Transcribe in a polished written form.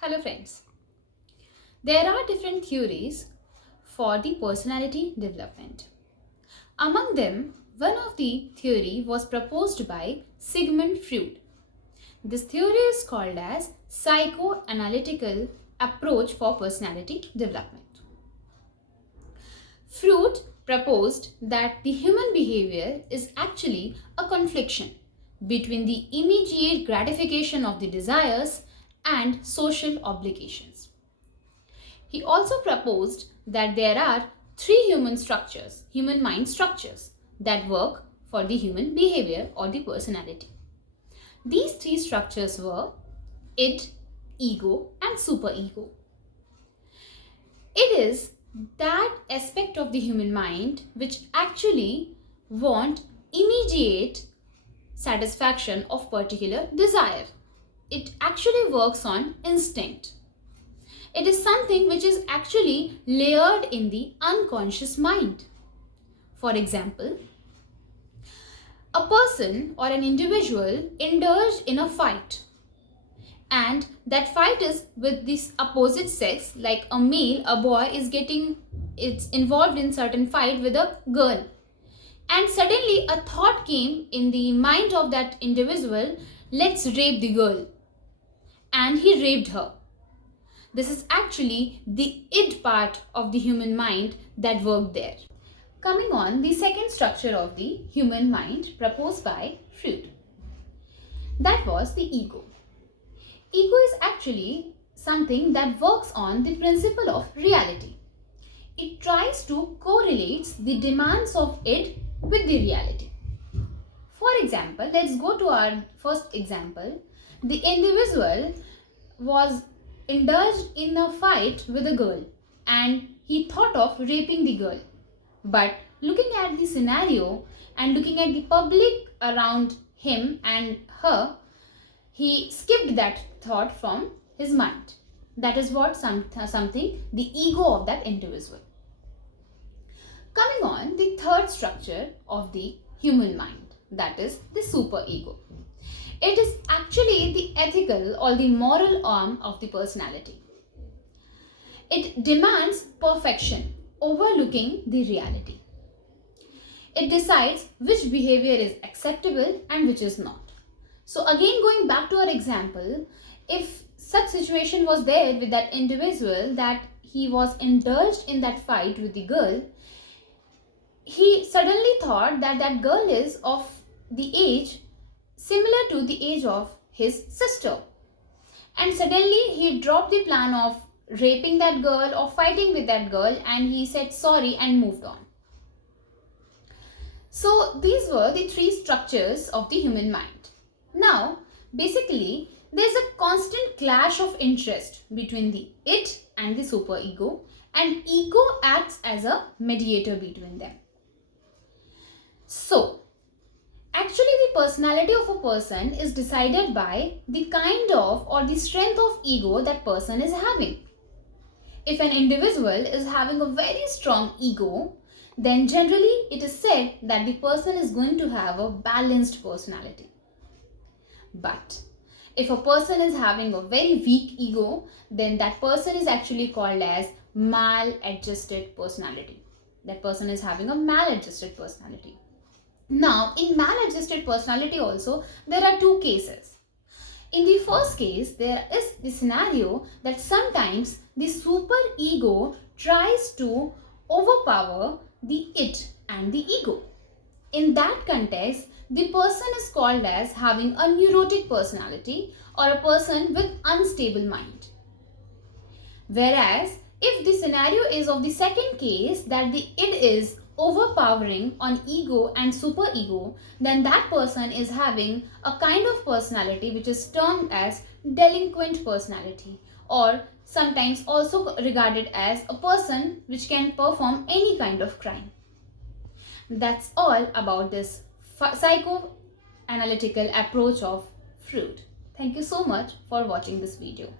Hello friends. There are different theories for the personality development. Among them, one of the theory was proposed by Sigmund Freud. This theory is called as psychoanalytical approach for personality development. Freud proposed that the human behavior is actually a confliction between the immediate gratification of the desires and social obligations. He also proposed that there are three human mind structures that work for the human behavior or the personality. These three structures were id, ego, and superego. It is that aspect of the human mind which actually want immediate satisfaction of particular desire. It actually works on instinct. It is something which is actually layered in the unconscious mind. For example, a person or an individual indulged in a fight, and that fight is with this opposite sex, like a male, a boy it's involved in certain fight with a girl, and suddenly a thought came in the mind of that individual, let's rape the girl, and he raped her. This is actually the id part of the human mind that worked there. Coming on, the second structure of the human mind proposed by Freud. That was the ego. Ego is actually something that works on the principle of reality. It tries to correlate the demands of id with the reality. For example, let's go to our first example. The individual was indulged in a fight with a girl and he thought of raping the girl. But looking at the scenario and looking at the public around him and her, he skipped that thought from his mind. That is what something the ego of that individual. Coming on, the third structure of the human mind, that is the superego. It is actually the ethical or the moral arm of the personality. It demands perfection, overlooking the reality. It decides which behavior is acceptable and which is not. So again, going back to our example, if such situation was there with that individual that he was indulged in that fight with the girl, he suddenly thought that that girl is of the age similar to the age of his sister. And suddenly he dropped the plan of raping that girl or fighting with that girl, and he said sorry and moved on. So these were the three structures of the human mind. Now, basically, there's a constant clash of interest between the id and the superego, and ego acts as a mediator between them. So, actually, the personality of a person is decided by the kind of or the strength of ego that person is having. If an individual is having a very strong ego, then generally it is said that the person is going to have a balanced personality. But if a person is having a very weak ego, then that person is actually called as maladjusted personality. That person is having a maladjusted personality. Now, in maladjusted personality also, there are two cases. In the first case, there is the scenario that sometimes the superego tries to overpower the id and the ego. In that context, the person is called as having a neurotic personality or a person with unstable mind. Whereas, if the scenario is of the second case, that the id is overpowering on ego and superego, then that person is having a kind of personality which is termed as delinquent personality, or sometimes also regarded as a person which can perform any kind of crime. That's all about this psychoanalytical approach of Freud. Thank you so much for watching this video.